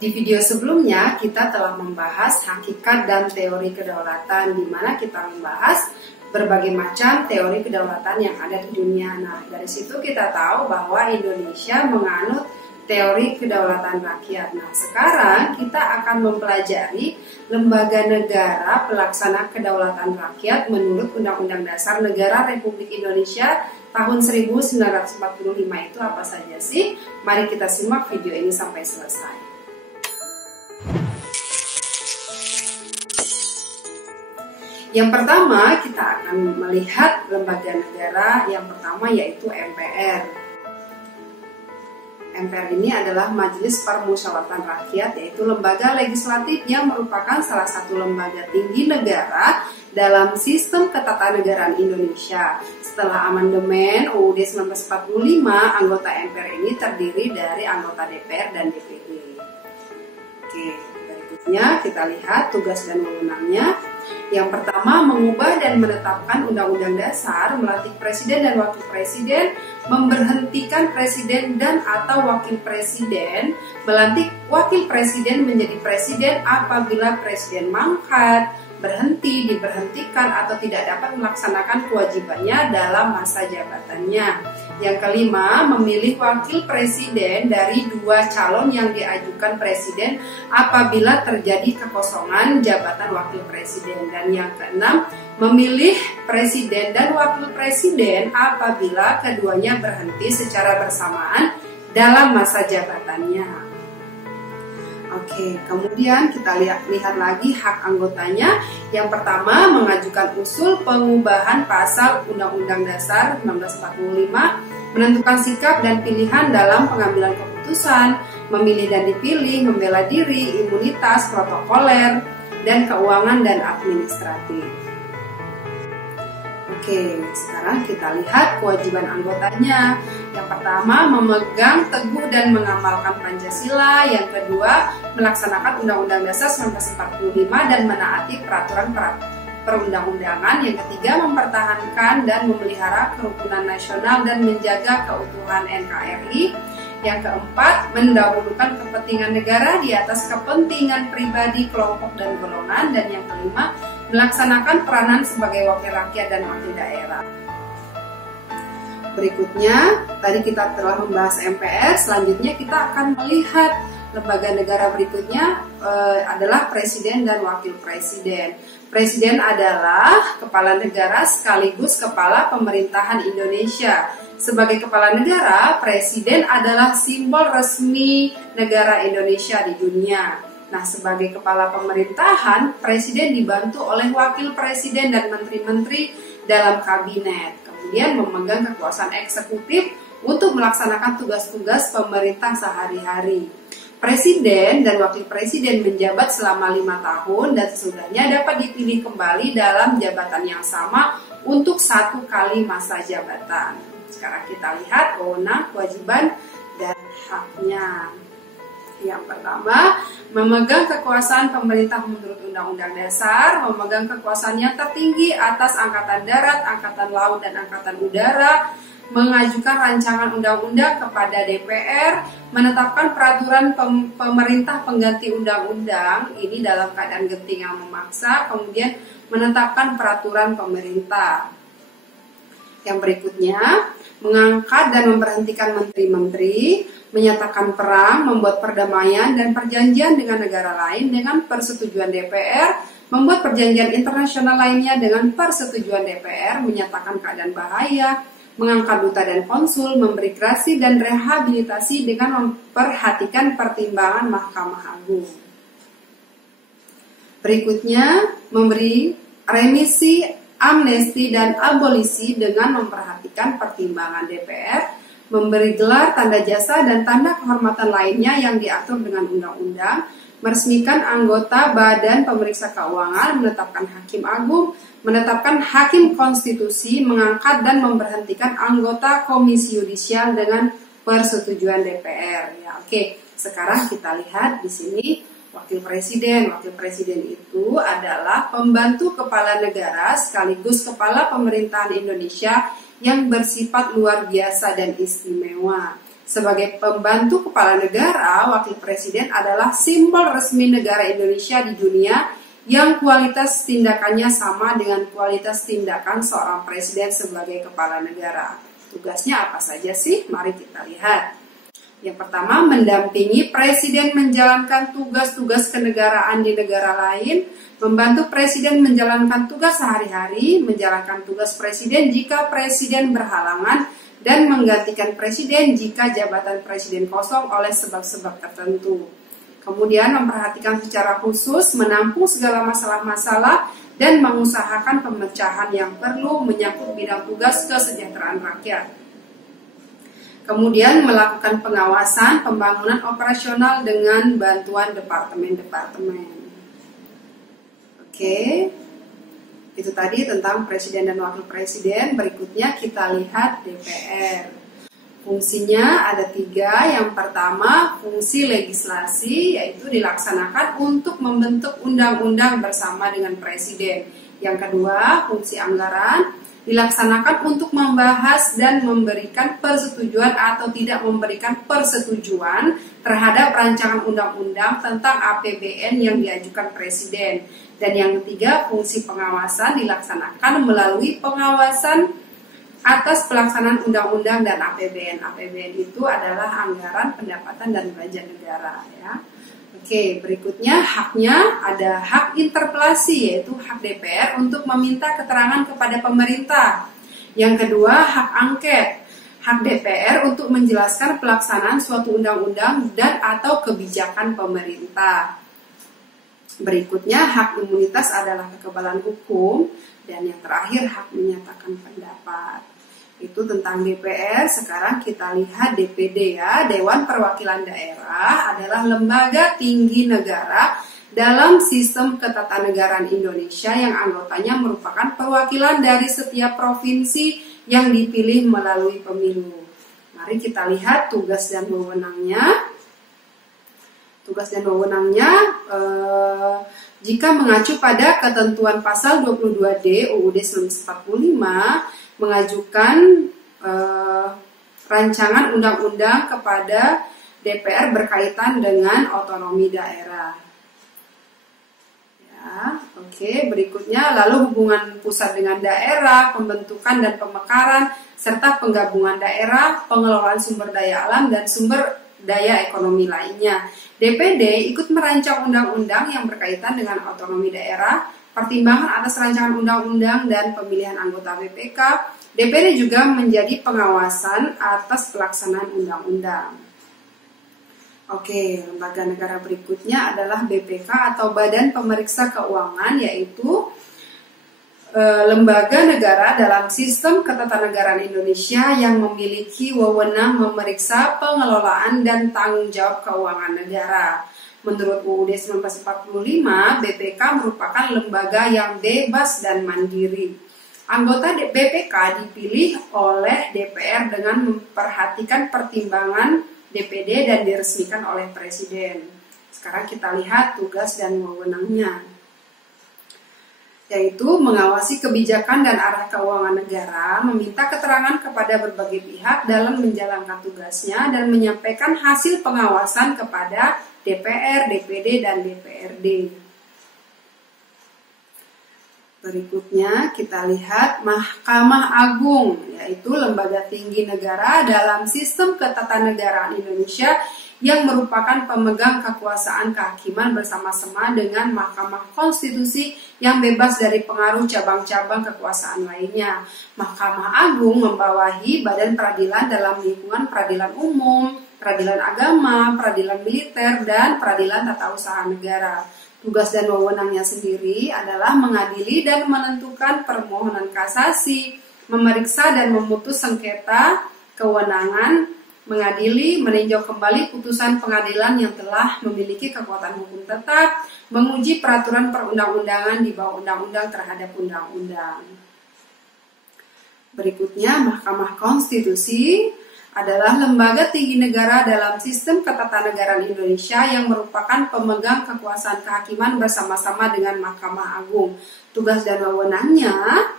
Di video sebelumnya kita telah membahas hakikat dan teori kedaulatan, di mana kita membahas berbagai macam teori kedaulatan yang ada di dunia. Nah, dari situ kita tahu bahwa Indonesia menganut teori kedaulatan rakyat. Nah, sekarang kita akan mempelajari lembaga negara pelaksana kedaulatan rakyat menurut Undang-Undang Dasar Negara Republik Indonesia tahun 1945 itu apa saja sih? Mari kita simak video ini sampai selesai. Yang pertama, kita akan melihat lembaga negara yang pertama, yaitu MPR. MPR ini adalah Majelis Permusyawaratan Rakyat, yaitu lembaga legislatif yang merupakan salah satu lembaga tinggi negara dalam sistem ketatanegaraan Indonesia. Setelah amandemen UUD 1945, anggota MPR ini terdiri dari anggota DPR dan DPD. Oke, berikutnya kita lihat tugas dan wewenangnya. Yang pertama, mengubah dan menetapkan Undang-Undang Dasar, melantik Presiden dan Wakil Presiden, memberhentikan Presiden dan atau Wakil Presiden, melantik Wakil Presiden menjadi Presiden apabila Presiden mangkat, berhenti, diberhentikan, atau tidak dapat melaksanakan kewajibannya dalam masa jabatannya. Yang kelima, memilih Wakil Presiden dari dua calon yang diajukan Presiden apabila terjadi kekosongan jabatan Wakil Presiden. Dan yang keenam, memilih Presiden dan Wakil Presiden apabila keduanya berhenti secara bersamaan dalam masa jabatannya. Oke, kemudian kita lihat lagi hak anggotanya. Yang pertama, mengajukan usul pengubahan pasal Undang-Undang Dasar 1945, menentukan sikap dan pilihan dalam pengambilan keputusan, memilih dan dipilih, membela diri, imunitas, protokoler, dan keuangan dan administratif. Oke, sekarang kita lihat kewajiban anggotanya. Yang pertama, memegang teguh dan mengamalkan Pancasila. Yang kedua, melaksanakan Undang-Undang Dasar 1945 dan menaati peraturan perundang-undangan. Yang ketiga, mempertahankan dan memelihara kerukunan nasional dan menjaga keutuhan NKRI. Yang keempat, mendahulukan kepentingan negara di atas kepentingan pribadi, kelompok, dan golongan. Dan yang kelima, melaksanakan peranan sebagai wakil rakyat dan wakil daerah. Berikutnya, tadi kita telah membahas MPR, selanjutnya kita akan melihat lembaga negara berikutnya adalah Presiden dan Wakil Presiden. Presiden adalah kepala negara sekaligus kepala pemerintahan Indonesia. Sebagai kepala negara, Presiden adalah simbol resmi negara Indonesia di dunia. Nah, sebagai kepala pemerintahan, Presiden dibantu oleh Wakil Presiden dan Menteri-Menteri dalam kabinet. Kemudian memegang kekuasaan eksekutif untuk melaksanakan tugas-tugas pemerintah sehari-hari. Presiden dan Wakil Presiden menjabat selama 5 tahun dan sesudahnya dapat dipilih kembali dalam jabatan yang sama untuk 1 kali masa jabatan. Sekarang kita lihat wewenang, kewajiban, dan haknya. Yang pertama, memegang kekuasaan pemerintah menurut Undang-Undang Dasar, memegang kekuasaan yang tertinggi atas Angkatan Darat, Angkatan Laut, dan Angkatan Udara, mengajukan rancangan undang-undang kepada DPR, menetapkan peraturan pemerintah pengganti undang-undang, ini dalam keadaan genting yang memaksa, kemudian menetapkan peraturan pemerintah. Yang berikutnya, mengangkat dan memberhentikan menteri-menteri, menyatakan perang, membuat perdamaian dan perjanjian dengan negara lain dengan persetujuan DPR, membuat perjanjian internasional lainnya dengan persetujuan DPR, menyatakan keadaan bahaya, mengangkat duta dan konsul, memberi gerasi dan rehabilitasi dengan memperhatikan pertimbangan Mahkamah Agung. Berikutnya, memberi remisi, amnesti, dan abolisi dengan memperhatikan pertimbangan DPR, memberi gelar, tanda jasa, dan tanda kehormatan lainnya yang diatur dengan undang-undang, meresmikan anggota Badan Pemeriksa Keuangan, menetapkan hakim agung, menetapkan hakim konstitusi, mengangkat dan memberhentikan anggota komisi yudisial dengan persetujuan DPR. Ya, oke. Sekarang kita lihat di sini Wakil Presiden. Wakil Presiden itu adalah pembantu kepala negara sekaligus kepala pemerintahan Indonesia yang bersifat luar biasa dan istimewa. Sebagai pembantu kepala negara, wakil presiden adalah simbol resmi negara Indonesia di dunia yang kualitas tindakannya sama dengan kualitas tindakan seorang presiden sebagai kepala negara. Tugasnya apa saja sih? Mari kita lihat. Yang pertama, mendampingi presiden menjalankan tugas-tugas kenegaraan di negara lain, membantu presiden menjalankan tugas sehari-hari, menjalankan tugas presiden jika presiden berhalangan, dan menggantikan presiden jika jabatan presiden kosong oleh sebab-sebab tertentu. Kemudian memperhatikan secara khusus, menampung segala masalah-masalah, dan mengusahakan pemecahan yang perlu menyangkut bidang tugas kesejahteraan rakyat. Kemudian melakukan pengawasan pembangunan operasional dengan bantuan departemen-departemen. Oke. Itu tadi tentang presiden dan wakil presiden. Berikutnya kita lihat DPR. Fungsinya ada 3. Yang pertama, fungsi legislasi, yaitu dilaksanakan untuk membentuk undang-undang bersama dengan presiden. Yang kedua, fungsi anggaran, dilaksanakan untuk membahas dan memberikan persetujuan atau tidak memberikan persetujuan terhadap rancangan undang-undang tentang APBN yang diajukan presiden. Dan yang ketiga, fungsi pengawasan dilaksanakan melalui pengawasan atas pelaksanaan undang-undang dan APBN. APBN itu adalah anggaran pendapatan dan belanja negara, ya. Oke, berikutnya haknya ada hak interpelasi, yaitu hak DPR untuk meminta keterangan kepada pemerintah. Yang kedua, hak angket, hak DPR untuk menjelaskan pelaksanaan suatu undang-undang dan atau kebijakan pemerintah. Berikutnya, hak imunitas adalah kekebalan hukum, dan yang terakhir hak menyatakan pendapat. Itu tentang DPR. Sekarang kita lihat DPD, ya. Dewan Perwakilan Daerah adalah lembaga tinggi negara dalam sistem ketatanegaraan Indonesia yang anggotanya merupakan perwakilan dari setiap provinsi yang dipilih melalui pemilu. Mari kita lihat tugas dan wewenangnya. Tugas dan wewenangnya jika mengacu pada ketentuan pasal 22D UUD 1945 mengajukan rancangan undang-undang kepada DPR berkaitan dengan otonomi daerah. Ya, oke. Berikutnya lalu hubungan pusat dengan daerah, pembentukan dan pemekaran serta penggabungan daerah, pengelolaan sumber daya alam dan sumber daya ekonomi lainnya. DPD ikut merancang undang-undang yang berkaitan dengan otonomi daerah, pertimbangan atas rancangan undang-undang dan pemilihan anggota BPK. DPD juga menjadi pengawasan atas pelaksanaan undang-undang. Oke, lembaga negara berikutnya adalah BPK atau Badan Pemeriksa Keuangan, yaitu lembaga negara dalam sistem ketatanegaraan Indonesia yang memiliki wewenang memeriksa pengelolaan dan tanggung jawab keuangan negara. Menurut UUD 1945, BPK merupakan lembaga yang bebas dan mandiri. Anggota BPK dipilih oleh DPR dengan memperhatikan pertimbangan DPD dan diresmikan oleh Presiden. Sekarang kita lihat tugas dan wewenangnya, yaitu mengawasi kebijakan dan arah keuangan negara, meminta keterangan kepada berbagai pihak dalam menjalankan tugasnya, dan menyampaikan hasil pengawasan kepada DPR, DPD, dan DPRD. Berikutnya kita lihat Mahkamah Agung, yaitu lembaga tinggi negara dalam sistem ketatanegaraan Indonesia yang merupakan pemegang kekuasaan kehakiman bersama-sama dengan Mahkamah Konstitusi yang bebas dari pengaruh cabang-cabang kekuasaan lainnya. Mahkamah Agung membawahi badan peradilan dalam lingkungan peradilan umum, peradilan agama, peradilan militer, dan peradilan tata usaha negara. Tugas dan wewenangnya sendiri adalah mengadili dan menentukan permohonan kasasi, memeriksa dan memutus sengketa kewenangan, mengadili, meninjau kembali putusan pengadilan yang telah memiliki kekuatan hukum tetap, menguji peraturan perundang-undangan di bawah undang-undang terhadap undang-undang. Berikutnya, Mahkamah Konstitusi adalah lembaga tinggi negara dalam sistem ketatanegaraan Indonesia yang merupakan pemegang kekuasaan kehakiman bersama-sama dengan Mahkamah Agung. Tugas dan wewenangnya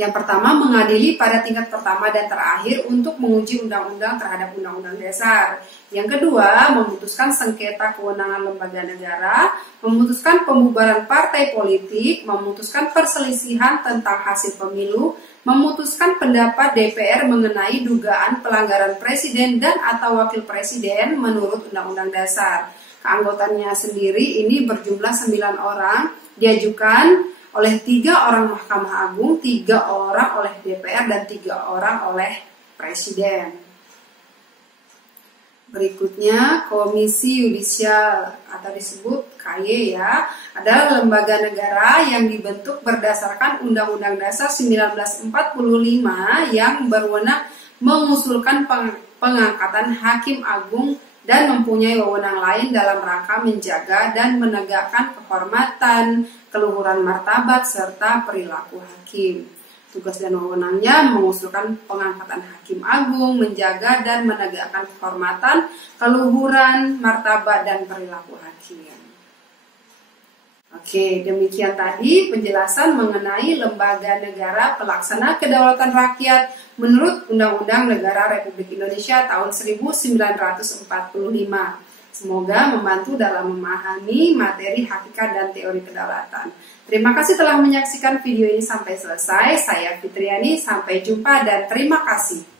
Yang pertama, mengadili pada tingkat pertama dan terakhir untuk menguji undang-undang terhadap undang-undang dasar. Yang kedua, memutuskan sengketa kewenangan lembaga negara, memutuskan pembubaran partai politik, memutuskan perselisihan tentang hasil pemilu, memutuskan pendapat DPR mengenai dugaan pelanggaran presiden dan atau wakil presiden menurut undang-undang dasar. Keanggotaannya sendiri ini berjumlah 9 orang, diajukan oleh 3 orang Mahkamah Agung, 3 orang oleh DPR, dan 3 orang oleh Presiden. Berikutnya, Komisi Yudisial atau disebut KY ya, adalah lembaga negara yang dibentuk berdasarkan Undang-Undang Dasar 1945 yang berwenang mengusulkan pengangkatan Hakim Agung dan mempunyai wewenang lain dalam rangka menjaga dan menegakkan kehormatan, keluhuran martabat, serta perilaku hakim. Tugas dan wewenangnya mengusulkan pengangkatan Hakim Agung, menjaga dan menegakkan kehormatan, keluhuran, martabat, dan perilaku hakim. Oke, demikian tadi penjelasan mengenai lembaga negara pelaksana kedaulatan rakyat menurut Undang-Undang Negara Republik Indonesia tahun 1945. Semoga membantu dalam memahami materi hakikat dan teori kedaulatan. Terima kasih telah menyaksikan video ini sampai selesai. Saya Fitriani, sampai jumpa dan terima kasih.